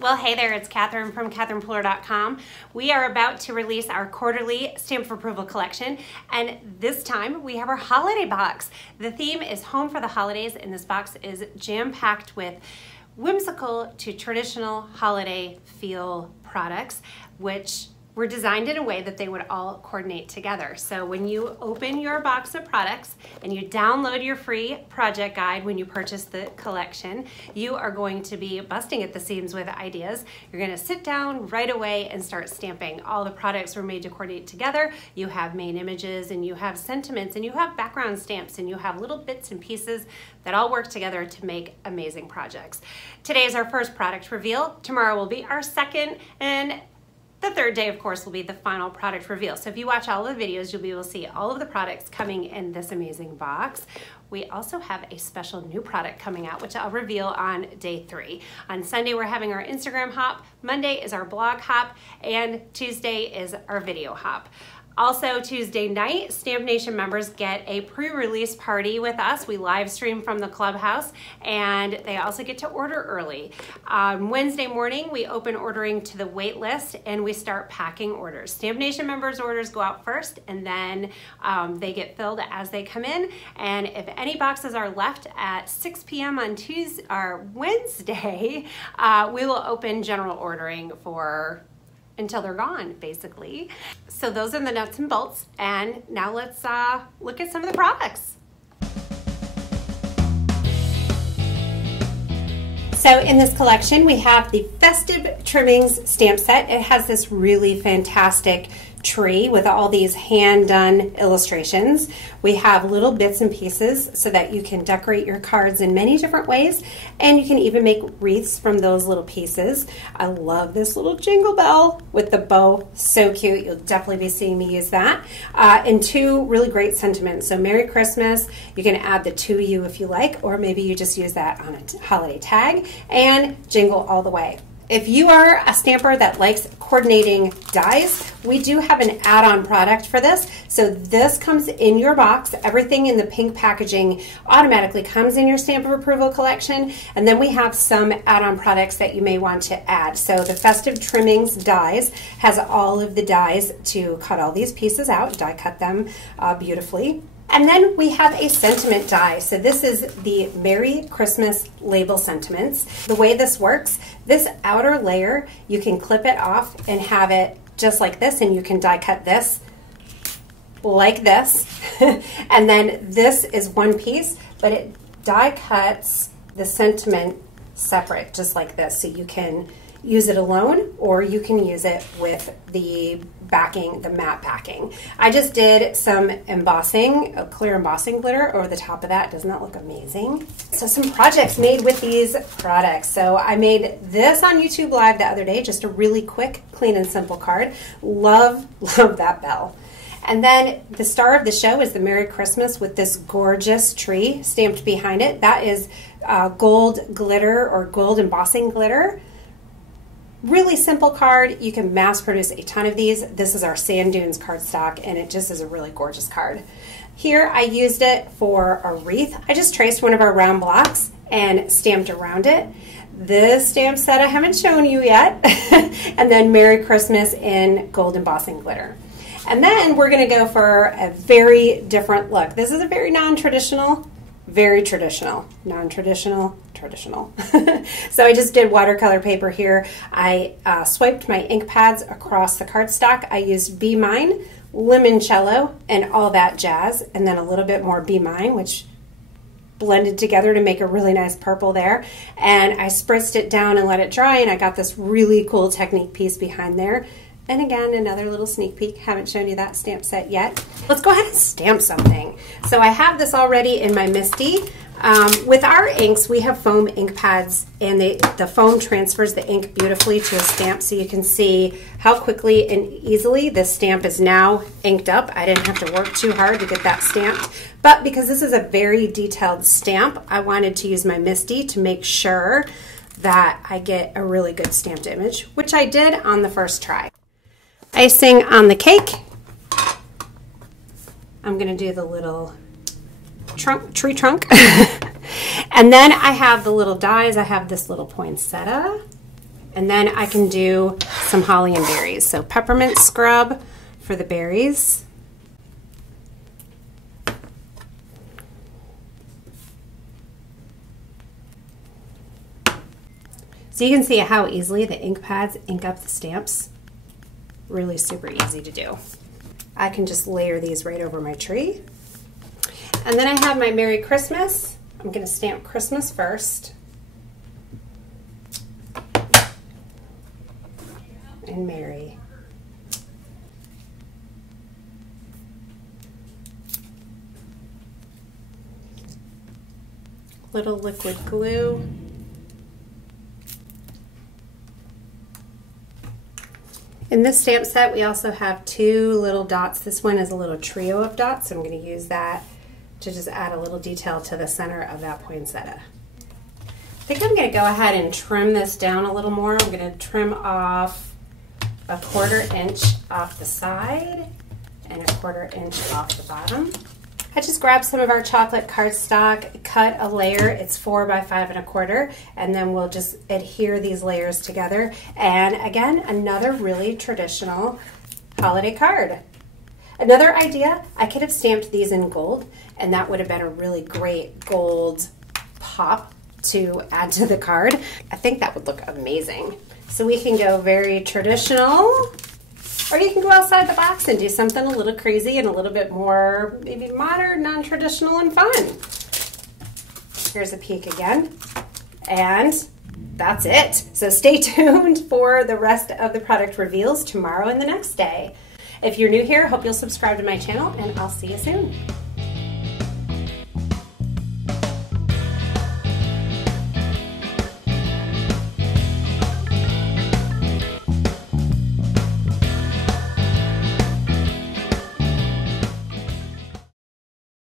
Well, hey there, it's Catherine from CatherinePuller.com. We are about to release our quarterly Stamp of Approval collection, and this time we have our holiday box. The theme is Home for the Holidays, and this box is jam-packed with whimsical to traditional holiday feel products, which were designed in a way that they would all coordinate together. So when you open your box of products and you download your free project guide when you purchase the collection, you are going to be busting at the seams with ideas. You're gonna sit down right away and start stamping. All the products were made to coordinate together. You have main images and you have sentiments and you have background stamps and you have little bits and pieces that all work together to make amazing projects. Today is our first product reveal. Tomorrow will be our second, and the third day, of course, will be the final product reveal. So if you watch all of the videos, you'll be able to see all of the products coming in this amazing box. We also have a special new product coming out, which I'll reveal on day 3. On Sunday, we're having our Instagram hop. Monday is our blog hop, and Tuesday is our video hop. Also, Tuesday night, Stamp Nation members get a pre-release party with us. We live stream from the clubhouse, and they also get to order early. Wednesday morning, we open ordering to the wait list, and we start packing orders. Stamp Nation members' orders go out first, and then they get filled as they come in. And if any boxes are left at 6 p.m. on Tuesday or Wednesday, we will open general ordering for until they're gone, basically. So those are the nuts and bolts, and now let's look at some of the products. So in this collection, we have the Festive Trimmings stamp set. It has this really fantastic tree with all these hand-done illustrations. We have little bits and pieces so that you can decorate your cards in many different ways, and you can even make wreaths from those little pieces. I love this little jingle bell with the bow, so cute. You'll definitely be seeing me use that. And 2 really great sentiments. So Merry Christmas, you can add the to you if you like, or maybe you just use that on a holiday tag, and Jingle All the Way. If you are a stamper that likes coordinating dies, we do have an add-on product for this. So this comes in your box. Everything in the pink packaging automatically comes in your Stamp of Approval collection. And then we have some add-on products that you may want to add. So the Festive Trimmings dies has all of the dies to cut all these pieces out, die cut them beautifully. And then we have a sentiment die. So this is the Merry Christmas label sentiments. The way this works, this outer layer, you can clip it off and have it just like this, and you can die cut this like this. And then this is one piece, but it die cuts the sentiment separate, just like this. So you can use it alone, or you can use it with the backing, the matte backing. I just did some embossing, a clear embossing glitter over the top of that. Doesn't that look amazing? So some projects made with these products. So I made this on YouTube Live the other day, just a really quick, clean and simple card. Love that bell. And then the star of the show is the Merry Christmas with this gorgeous tree stamped behind it. That is gold glitter or gold embossing glitter. Really simple card. You can mass produce a ton of these. This is our Sand Dunes cardstock, and it just is a really gorgeous card. Here I used it for a wreath. I just traced one of our round blocks and stamped around it. This stamp set I haven't shown you yet. And then Merry Christmas in gold embossing glitter. And then we're going to go for a very different look. This is a very non-traditional, very traditional, non-traditional, traditional. So I just did watercolor paper here. I swiped my ink pads across the cardstock. I used Be Mine, Limoncello, and all that jazz, and then a little bit more Be Mine, which blended together to make a really nice purple there. And I spritzed it down and let it dry, and I got this really cool technique piece behind there. And again, another little sneak peek. Haven't shown you that stamp set yet. Let's go ahead and stamp something. So I have this already in my MISTI. With our inks, we have foam ink pads, and the foam transfers the ink beautifully to a stamp, so you can see how quickly and easily this stamp is now inked up. I didn't have to work too hard to get that stamped, but because this is a very detailed stamp, I wanted to use my MISTI to make sure that I get a really good stamped image, which I did on the first try. Icing on the cake. I'm going to do the little tree trunk. And then I have the little dies. I have this little poinsettia. And then I can do some holly and berries. So peppermint scrub for the berries. So you can see how easily the ink pads ink up the stamps. Really super easy to do. I can just layer these right over my tree. And then I have my Merry Christmas. I'm going to stamp Christmas first. And Merry. Little liquid glue. In this stamp set, we also have 2 little dots. This one is a little trio of dots, so I'm going to use that to just add a little detail to the center of that poinsettia. I think I'm going to go ahead and trim this down a little more. I'm going to trim off a 1/4 inch off the side and a 1/4 inch off the bottom. I just grabbed some of our chocolate cardstock, cut a layer, it's 4 by 5 1/4, and then we'll just adhere these layers together. And again, another really traditional holiday card. Another idea, I could have stamped these in gold, and that would have been a really great gold pop to add to the card. I think that would look amazing. So we can go very traditional, or you can go outside the box and do something a little crazy and a little bit more maybe modern, non-traditional, and fun. Here's a peek again. And that's it. So stay tuned for the rest of the product reveals tomorrow and the next day. If you're new here, I hope you'll subscribe to my channel, and I'll see you soon.